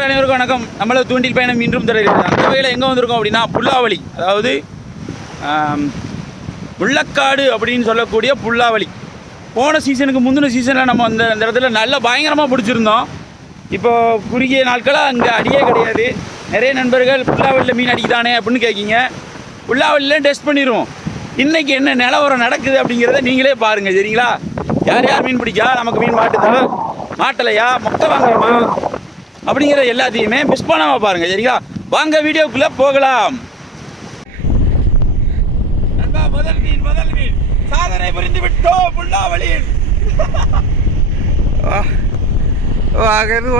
அனைவருக்கும் வணக்கம். நம்மள தூண்டில் பயணம் இன்றும் தொடர்கிறது. அந்த வகையில் எங்கே வந்திருக்கோம் அப்படின்னா புல்லாவளி, அதாவது முள்ளக்காடு அப்படின்னு சொல்லக்கூடிய புல்லாவளி. போன சீசனுக்கு முந்தின சீசனில் நம்ம அந்த இடத்துல நல்லா பயங்கரமாக பிடிச்சிருந்தோம். இப்போ குறுகிய நாட்களாக அங்கே அடியே கிடையாது. நிறைய நண்பர்கள் புல்லாவளியில் மீன் அடிக்குதானே அப்படின்னு கேட்கிங்க. புல்லாவளியில் டெஸ்ட் பண்ணிடுவோம். இன்றைக்கி என்ன நிலவரம் நடக்குது அப்படிங்கிறத நீங்களே பாருங்கள், சரிங்களா? யார் யார் மீன் பிடிக்கா, நமக்கு மீன் மாட்டுதா மாட்டலையா, மொட்டை வாங்கலாமா அப்படிங்கிற எல்லாத்தையுமே மிஸ் பண்ணாமல் பாருங்கள், சரிங்களா? வாங்க வீடியோக்குள்ளே போகலாம். நண்பா, முதல் மீன் சாதனை புரிந்து விட்டோம் புல்லாவளியில்.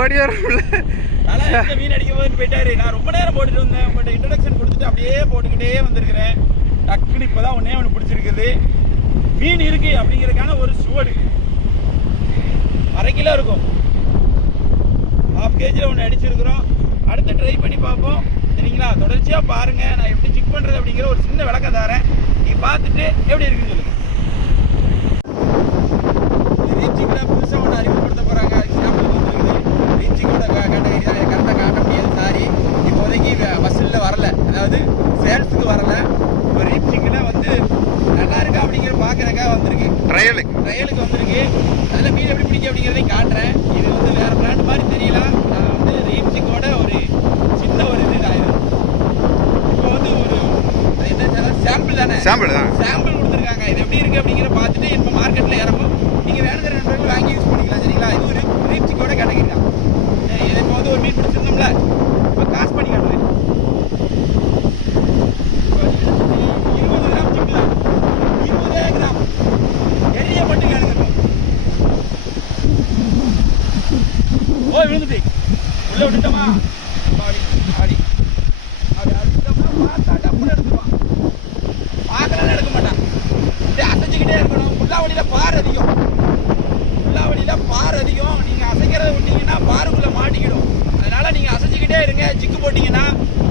ஓடி வர மீன் அடிக்கும் போது போயிட்டாரு. நான் ரொம்ப நேரம் போட்டுட்டு வந்தேன். உங்கள்கிட்ட இன்ட்ரடக்ஷன் கொடுத்துட்டு அப்படியே போட்டுக்கிட்டே வந்திருக்கிறேன். டக்குன்னு இப்போ தான் ஒன்று பிடிச்சிருக்குது. மீன் இருக்கு அப்படிங்கிறதுக்கான ஒரு சுவடு 1/2 கிலோ இருக்கும். 1/2 கேஜியில் ஒன்று அடிச்சிருக்கிறோம். அடுத்து ட்ரை பண்ணி பார்ப்போம், சரிங்களா? தொடர்ச்சியாக பாருங்கள். நான் எப்படி செக் பண்ணுறது அப்படிங்கிற ஒரு சின்ன விளக்கம் தரேன். நீங்கள் பார்த்துட்டு எப்படி இருக்குன்னு சொல்லுங்கள். ரீச்சிங்கில் புதுசாக ஒன்று அறிமுகப்படுத்த போகிறாங்க. சாம்பிள் வந்துருக்குது. ரீச்சிங்கோட கேட்டகரி தான் கரெக்டாக காட்ட முடியாது. சாரி, இப்போதைக்கு பஸ்ஸில் வரல, அதாவது சேல்ஸுக்கு வரல. இப்போ ரீச்சிங்கில் வந்து நல்லா இருக்கா அப்படிங்கிற பார்க்குறக்காக வந்திருக்கு. ட்ரையலுக்கு வந்திருக்கு. அதில் மீன் எப்படி பிடிக்கும் அப்படிங்கிறதையும் காட்டுறேன். இது வந்து வேறு பிராண்ட் மாதிரி தெரியலாம். நான் வந்து ரீச்சிங்கோட ஒரு சின்ன ஒரு இது ஆயிரும். இப்போ வந்து ஒரு என்ன சாம்பிள் தானே, சாம்பிள் கொடுத்துருக்காங்க. இது எப்படி இருக்குது அப்படிங்கிற பார்த்துட்டு இப்போ மார்க்கெட்டில் இறங்கும். நீங்கள் வேணுங்கிற நண்பர்கள் வாங்கி யூஸ் பண்ணிக்கலாம், சரிங்களா? இது ஒரு ரீச்சிங்கோட கேட்டகரி தான். இது இப்போ வந்து ஒரு மீன் பிடிச்சிருந்தோம்ல, இப்போ காசு பண்ணி காட்டுறேன். 20 கிராம் சிக்கலாம், 20 கிராம் பெரிய பட்டு கேளுங்க. ஓ, விழுந்துட்டு உள்ள விட்டுட்டோமா? ஆடி ஆடி அப்படி அடிச்சிட்டோம்னா பார்த்தா டப்புன்னு எடுத்துருவான். பார்க்கலாம் எடுக்க மாட்டான். இப்படி அசைஞ்சிக்கிட்டே இருக்கணும். புல்லாவளியில் பார் அதிகம். நீங்கள் அசைக்கிறத விட்டீங்கன்னா பாருக்குள்ளே மாட்டிக்கிடும். அதனால நீங்கள் அசைஞ்சிக்கிட்டே இருங்க. ஜிக்கு போட்டிங்கன்னா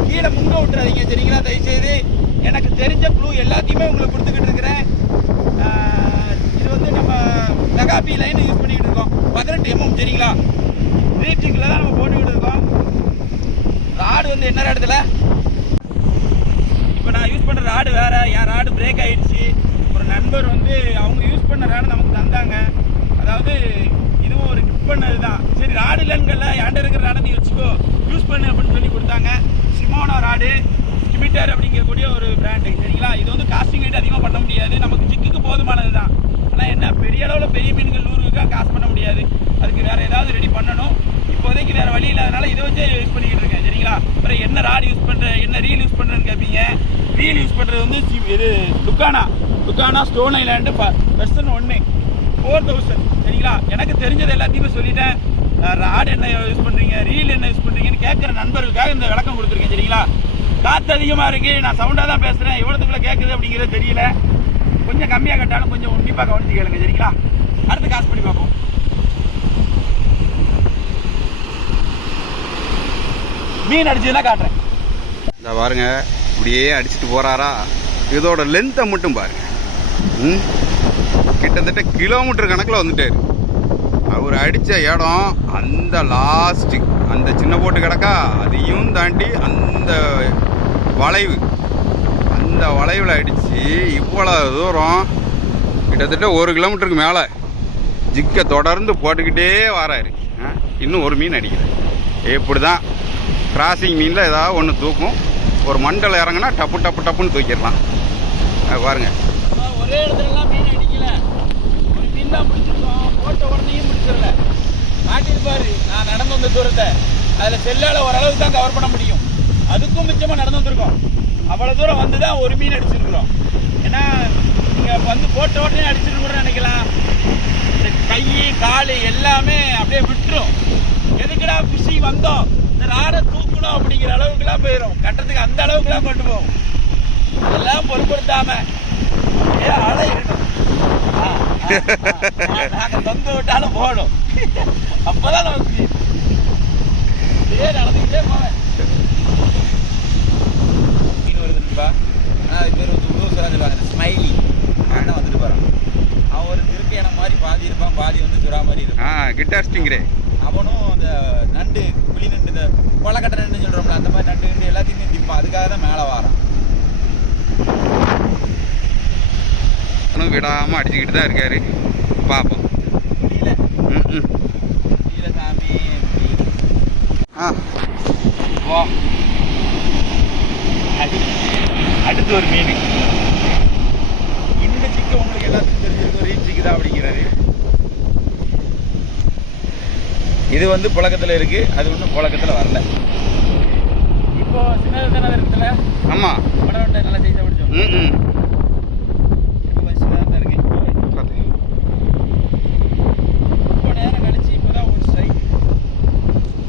கீழே முங்க விட்டுறாதீங்க, சரிங்களா? தயவுசெய்து எனக்கு தெரிஞ்ச க்ளூ எல்லாத்தையுமே உங்களுக்கு கொடுத்துக்கிட்டு இருக்கிறேன். இது வந்து நம்ம மெகாபி லைன் யூஸ் பண்ணிக்கிட்டு இருக்கோம். 18 mm, சரிங்களா? ரீச்சிங்கில் தான் நம்ம போட்டுக்கிட்டு இருக்கோம். ராடு வந்து என்ன இடத்துல இப்போ நான் யூஸ் பண்ணுற ராடு வேறு. என் ராடு பிரேக் ஆகிடுச்சு. ஒரு நண்பர் வந்து அவங்க யூஸ் பண்ண ராடு நமக்கு தந்தாங்க. அதாவது இதுவும் ஒரு கிஃப்ட் பண்ணது தான். சரி, ராடு இல்லைங்கல்ல, ஏன்ட்ட இருக்கிற ராடை நீ வச்சுக்கோ, யூஸ் பண்ணு அப்படின்னு சொல்லி கொடுத்தாங்க. சிமோனோ ராடு ஸ்கிமிட்டர் அப்படிங்கக்கூடிய ஒரு பிராண்டு, சரிங்களா? இது வந்து காஸ்டிங் ரேட் அதிகமாக பண்ண முடியாது. நமக்கு ஜிக்குக்கு போதுமானது தான். ஆனால் என்ன, பெரிய அளவில் பெரிய மீன்கள் 100க்காக காசு பண்ண முடியாது. அதுக்கு வேறு ஏதாவது ரெடி பண்ணணும். இப்போதைக்கு வேறு வழி இல்லாதனால இதை வச்சு யூஸ் பண்ணிக்கிட்டு இருக்கேன், சரிங்களா? அப்புறம் என்ன ராடு யூஸ் பண்ணுறேன், என்ன ரீல் யூஸ் பண்ணுறேன்னு கேட்பீங்க. ரீல் யூஸ் பண்ணுறது வந்து இது லுக்கானா ஸ்டோன் ஐலாண்டு வெர்ஷன் 1 4000, சரிங்களா? எனக்கு தெரிஞ்சது எல்லாத்தையுமே சொல்லிட்டேன். ராடு என்ன யூஸ் பண்ணுறீங்க, ரீல் என்ன யூஸ் பண்ணுறீங்கன்னு கேட்குற நண்பர்களுக்காக இந்த விளக்கம் கொடுத்துருக்கேன், சரிங்களா? காற்று அதிகமாக இருக்குது. நான் சவுண்டாக தான் பேசுகிறேன். எவ்வளோத்துக்குள்ளே கேட்குது அப்படிங்கிறது தெரியல. கொஞ்சம் கம்மியாக கேட்டாலும் கொஞ்சம் உன்னிப்பாக கவனிச்சு கேளுங்க, சரிங்களா? அடுத்து காசு பண்ணி பார்ப்போம். மீன் அடிச்சதுன்னா காட்டுறேன். இந்த பாருங்க, இப்படியே அடிச்சுட்டு போறாரா. இதோட லென்த்தை மட்டும் பாருங்க. கிட்டத்தட்ட கிலோமீட்டர் கணக்கில் வந்துட்டாரு. அவர் அடித்த இடம் அந்த லாஸ்ட்டு அந்த சின்ன போட்டு கிடக்கா, அதையும் தாண்டி அந்த வளைவில் அடித்து இவ்வளோ தூரம் கிட்டத்தட்ட 1 கிலோமீட்டருக்கு மேலே ஜிக்கை தொடர்ந்து போட்டுக்கிட்டே வராரு. இன்னும் ஒரு மீன் அடிக்கிறார். இப்படி தான் கிராசிங் மீனில் ஏதாவது ஒன்று தூக்கும். ஒரு மண்டல இறங்கினா டப்புன்னு தூக்கிடலாம். பாருங்க, ஒரே இடத்துலலாம் மீன் அடிக்கல, ஒரு மீன் தான் பிடிச்சிருக்கோம். போட்ட உடனேயும் பிடிச்சிடல. காட்டியிருப்பாரு நான் நடந்து வந்த தூரத்தை. அதில் செல்லால் ஓரளவுக்கு தான் கவர் பண்ண முடியும். அதுக்கும் மிச்சமாக நடந்து வந்திருக்கோம். அவ்வளோ தூரம் வந்து தான் ஒரு மீன் அடிச்சிருக்கிறோம். ஏன்னா நீங்கள் வந்து போட்ட உடனே அடிச்சிருக்கூட நினைக்கலாம். இந்த கை கால் எல்லாமே அப்படியே விட்டுரும். எதுக்குடா பிசி வந்தோம், இந்த ராடை தூக்கணும் அப்படிங்கிற அளவுக்குலாம் போயிடும். கட்டத்துக்கு அந்த அளவுக்குலாம் கொண்டு போகும். அதெல்லாம் பொருட்படுத்தாம அப்படியே அலையிடணும். நாங்கள் தொங்க விட்டாலும் போகணும். அப்போதான் நமக்கு இதே நடந்துக்கிட்டே போவேன். மீன் வருதுன்பா. இது பேர் வந்து உதவுசரான்னு சொல்லுவாங்க, ஸ்மைலி. அதான் வந்துட்டு போகிறான். அவன் ஒரு திருப்பியான மாதிரி பாதி இருப்பான், பாதி வந்து சுறா மாதிரி இருப்பான். Guitar stingray. அவனும் இந்த நண்டு புளி நண்டு இந்த கொலக்கட்டை நண்டுன்னு சொல்கிறோம்ல அந்த மாதிரி நண்டு நண்டு எல்லாத்தையுமே திப்பான். அதுக்காக தான் மேலே வாரான். இன்னும் விடாமல் அடிச்சுக்கிட்டு தான் இருக்காரு. பார்ப்போம். முடியல ம் முடியல சாமி. ஆ வா அடுத்து ஒரு மீன். இந்த சிக்கன் உங்களுக்கு எல்லாத்துக்கும் தெரிஞ்சிருக்கும், ரீம் சிக்கு தான் அப்படிங்கிறாரு. இது வந்து புழக்கத்தில் இருக்கு, அது ஒன்றும் புழக்கத்தில் வரல. இப்போ சின்ன தானே இருக்குல்ல. ஆமாம். படம் நல்லா செய்த பிடிச்சோம். ம் இப்போ சின்னதாக தான் இருக்கு. ரொம்ப நேரம் கழிச்சு இப்போதான் ஒரு ஸ்ட்ரைக்.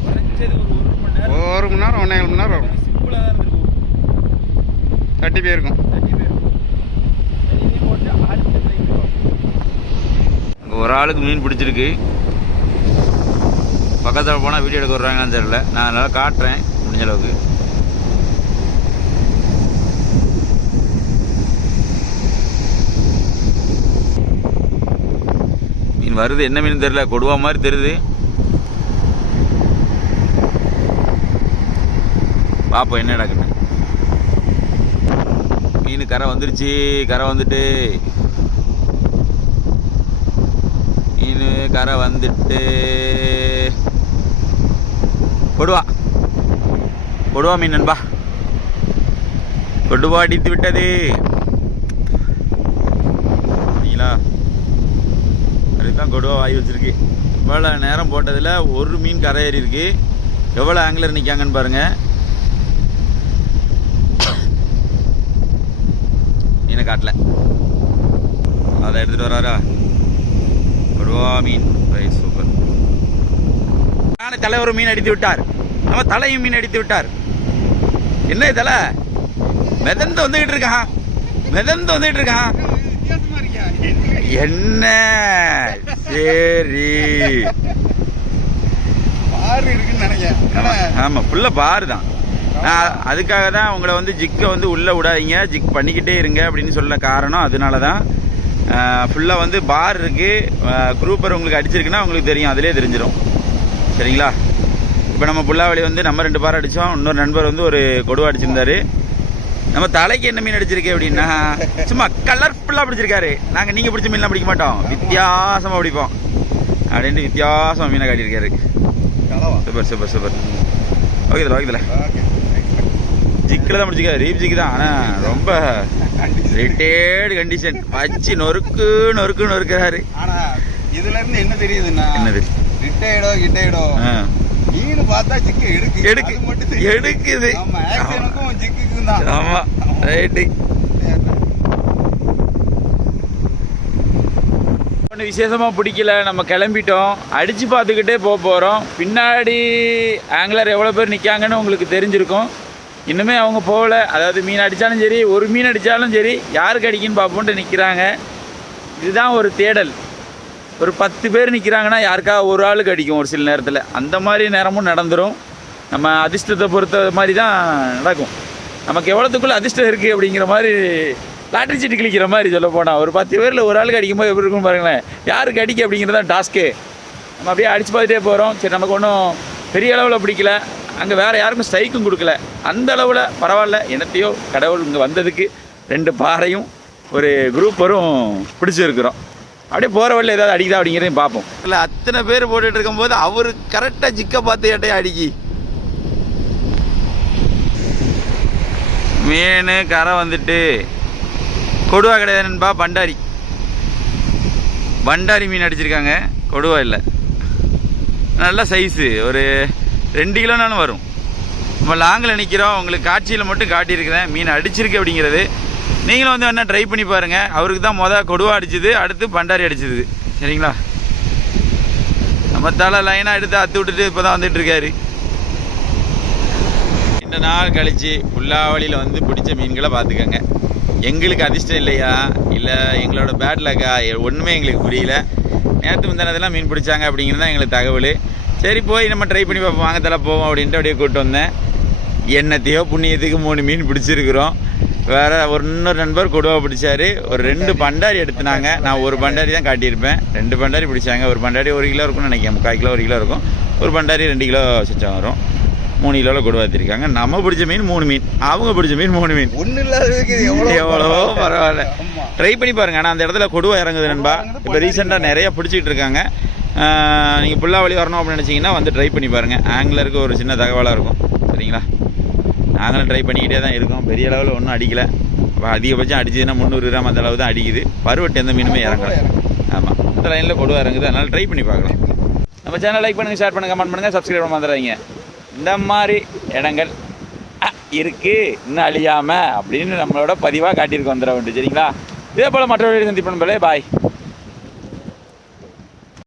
குறைஞ்சது ஒரு 1 மணி நேரம் 1 மணி நேரம் 1,5 மணி நேரம் வரும். சிம்பிளாக தான் இருந்திருக்கும். தட்டி போயிருக்கும். அங்கே ஒரு ஆளுக்கு மீன் பிடிச்சிருக்கு. பக்கத்தில் போனால் வீடியோ எடுக்க வர்றாங்கன்னு தெரியல. நான் அதனால் காட்டுறேன் முடிஞ்ச அளவுக்கு. மீன் வருது, என்ன மீன் தெரியல, கொடுவா மாதிரி தெரியுது. பாப்போம் என்ன நடக்குன்னு. மீன் கரை வந்துருச்சு. கரை வந்துட்டு மீன் கரை வந்துட்டு கொடுவா மீன் நண்பா. கொடுவா அடித்து விட்டது. சரிங்களா, அதுதான் கொடுவா வாய் வச்சிருக்கு. இவ்வளோ நேரம் போட்டதில் ஒரு மீன் கரை ஏறி இருக்கு. எவ்வளோ ஆங்கிலர் நிற்காங்கன்னு பாருங்க. மீனை காட்டல, அதை எடுத்துட்டு வராரா. கொடுவா மீன் சூப்பர். தலைவர் மீன் அடித்து விட்டார். நம்ம தலையும் மீன் அடித்து விட்டார். என்ன தலை மிதந்து வந்துகிட்டு இருக்கான், மிதந்து வந்துகிட்டு இருக்கான். என்ன சரி பாரு இருக்குன்னு நினைக்கிறேன். ஆமாம் ஃபுல்லாக பாரு தான். நான் அதுக்காக தான் உங்களை வந்து ஜிக்கை வந்து உள்ளே விடாதீங்க, ஜிக் பண்ணிக்கிட்டே இருங்க அப்படின்னு சொல்ல காரணம் அதனால தான். ஃபுல்லாக வந்து பார் இருக்குது. குரூப்பர் உங்களுக்கு அடிச்சிருக்குன்னா உங்களுக்கு தெரியும், அதிலே தெரிஞ்சிடும். சரிங்களா. இப்போ நம்ம புல்லாவளி வந்து நம்ம 2 பார் அடித்தோம். இன்னொரு நண்பர் வந்து ஒரு கொடுவா அடிச்சிருந்தாரு. நம்ம தலைக்கு என்ன மீன் அடிச்சிருக்கேன் அப்படின்னா சும்மா கலர்ஃபுல்லாக பிடிச்சிருக்காரு. நாங்கள் நீங்கள் பிடிச்ச மீன்லாம் பிடிக்க மாட்டோம், வித்தியாசமாக பிடிப்போம் அப்படின்ட்டு வித்தியாசமாக மீனை காட்டியிருக்காரு. Super super super. ஓகேதில்ல ஓகேதில்ல. ஜிக்கில் தான் பிடிச்சிருக்காரு, ரீப் ஜிக்கு தான். ஆனால் ரொம்ப ரிட்டையர்டு கண்டிஷன் வச்சு நொறுக்கு நொறுக்கு நொறுக்கிறாரு. ஆனால் இதுல இருந்து என்ன தெரியுதுன்னா, என்னது கிட்டையிடோ மீன் பார்த்தா ஜிக்கு எடுக்குது. ஆமா, ஆக்ஷனுக்கும் ஜிக்குக்கும் தான். ஆமா ரைட்டு. ஒன்று விசேஷமாக பிடிக்கல, நம்ம கிளம்பிட்டோம். அடித்து பார்த்துக்கிட்டே போகிறோம். பின்னாடி ஆங்கிலர் எவ்வளோ பேர் நிற்காங்கன்னு உங்களுக்கு தெரிஞ்சிருக்கும். இன்னுமே அவங்க போகல. அதாவது மீன் அடித்தாலும் சரி, ஒரு மீன் அடித்தாலும் சரி, யாருக்கு அடிக்குன்னு பார்ப்போன்ட்டு நிற்கிறாங்க. இதுதான் ஒரு தேடல். ஒரு 10 பேர் நிற்கிறாங்கன்னா யாருக்கா ஒரு ஆளுக்கு அடிக்கும் ஒரு சில நேரத்தில். அந்த மாதிரி நேரமும் நடந்துடும். நம்ம அதிர்ஷ்டத்தை பொறுத்த மாதிரி தான் நடக்கும். நமக்கு எவ்வளோத்துக்குள்ளே அதிர்ஷ்டம் இருக்குது அப்படிங்கிற மாதிரி லாட்டரி சீட்டு கிளிக்கிற மாதிரி சொல்ல போனால் ஒரு 10 பேரில் ஒரு ஆளுக்கு அடிக்கும்போது எப்படி இருக்குன்னு பாருங்களேன். யாருக்கு அடிக்க அப்படிங்கிறது தான் டாஸ்க்கு. நம்ம அப்படியே அடித்து பார்த்துட்டே போகிறோம். சரி, நமக்கு ஒன்றும் பெரிய அளவில் பிடிக்கல. அங்கே வேறு யாருக்கும் ஸ்ட்ரைக்கும் கொடுக்கல. அந்த அளவில் பரவாயில்ல. என்னத்தையோ கடவுள் இங்கே வந்ததுக்கு 2 பாறையும் ஒரு குரூப்பரும் பிடிச்சிருக்கிறோம். அப்படியே போகிற வழியில் ஏதாவது அடிக்குதா அப்படிங்கிறதையும் பார்ப்போம். இல்லை, அத்தனை பேர் போட்டுட்டு இருக்கும்போது அவர் கரெக்டாக ஜிக்கை பார்த்து ஏட்டையா அடிக்கி. மீன் கரை வந்துட்டு கொடுவா கிடையாது நண்பா, பண்டாரி மீன் அடிச்சிருக்காங்க. கொடுவா இல்லை, நல்ல சைஸு. ஒரு 2 கிலோனாலும் வரும். நம்ம லாங்கில் நிற்கிறோம். உங்களுக்கு காட்சியில் மட்டும் காட்டியிருக்கிறேன் மீன் அடிச்சிருக்கு அப்படிங்கிறது. நீங்களும் வந்து வேணால் ட்ரை பண்ணி பாருங்கள். அவருக்கு தான் கொடுவா அடிச்சுது, அடுத்து பண்டாரி அடிச்சுது. சரிங்களா. நம்ம தலை லைனாக எடுத்து அத்து விட்டுட்டு இப்போ தான் வந்துட்டுருக்காரு. இந்த நாள் கழித்து புல்லாவளியில் வந்து பிடிச்ச மீன்களை பார்த்துக்கோங்க. எங்களுக்கு அதிர்ஷ்டம் இல்லையா, இல்லை எங்களோட பேட் லக்கா, ஒன்றுமே எங்களுக்கு புரியல. நேற்று முந்தினதெல்லாம் மீன் பிடிச்சாங்க அப்படிங்கிறது தான் எங்களுக்கு தகவல். சரி, போய் நம்ம ட்ரை பண்ணி பார்ப்போம், வாங்க தலை போவோம் அப்படின்ட்டு அப்படியே கூப்பிட்டு வந்தேன். என்னத்தையோ புண்ணியத்துக்கு 3 மீன் பிடிச்சிருக்கிறோம். வேறு இன்னொரு நண்பர் கொடுவா பிடிச்சாரு. ஒரு 2 பண்டாரி எடுத்துனாங்க. நான் ஒரு பண்டாரி தான் காட்டியிருப்பேன். 2 பண்டாரி பிடிச்சாங்க. ஒரு பண்டாரி 1 கிலோ இருக்கும்னு நினைக்கிறேன், 3/4 கிலோ 1 கிலோ இருக்கும். ஒரு பண்டாரி 2 கிலோ சிச்சம் வரும். 3 கிலோவில் கொடுவாத்திருக்காங்க. நம்ம பிடிச்ச மீன் 3 மீன், அவங்க பிடிச்ச மீன் 3 மீன். ஒன்றும் இல்லாததுக்கு எவ்வளோ பரவாயில்ல. ட்ரை பண்ணி பாருங்க. ஆனால் அந்த இடத்துல கொடுவா இறங்குது நண்பா. இப்போ ரீசெண்டாக நிறைய பிடிச்சிட்டு இருக்காங்க. நீங்கள் புல்லாவளி வரணும் அப்படின்னு நினச்சிங்கன்னா வந்து ட்ரை பண்ணி பாருங்கள். ஆங்கிலருக்கு ஒரு சின்ன தகவலாக இருக்கும். சரிங்களா? நாங்களும் ட்ரை பண்ணிக்கிட்டே தான் இருக்கோம். பெரிய அளவில் ஒன்றும் அடிக்கலை. அதிகபட்சம் அடிச்சதுன்னா 300 கிராம் அந்த அளவு தான் அடிக்குது. பருவட்டு எந்த மீனுமே இறங்கலை. ஆமாம், அந்த லைனில் கொடுவா இறங்குது. அதனால் ட்ரை பண்ணி பார்க்கலாம். நம்ம சேனல் லைக் பண்ணுங்கள், ஷேர் பண்ணுங்கள், கமெண்ட் பண்ணுங்கள், சப்ஸ்கிரைப் பண்ண வந்துடுறீங்க. இந்த மாதிரி இடங்கள் இருக்குது இன்னும் அழியாமல் அப்படின்னு நம்மளோட பதிவாக காட்டியிருக்கோம் வந்துட வேண்டும். சரிங்களா? இதே போல் மற்றவர்கள் சந்திப்போம். பாய்.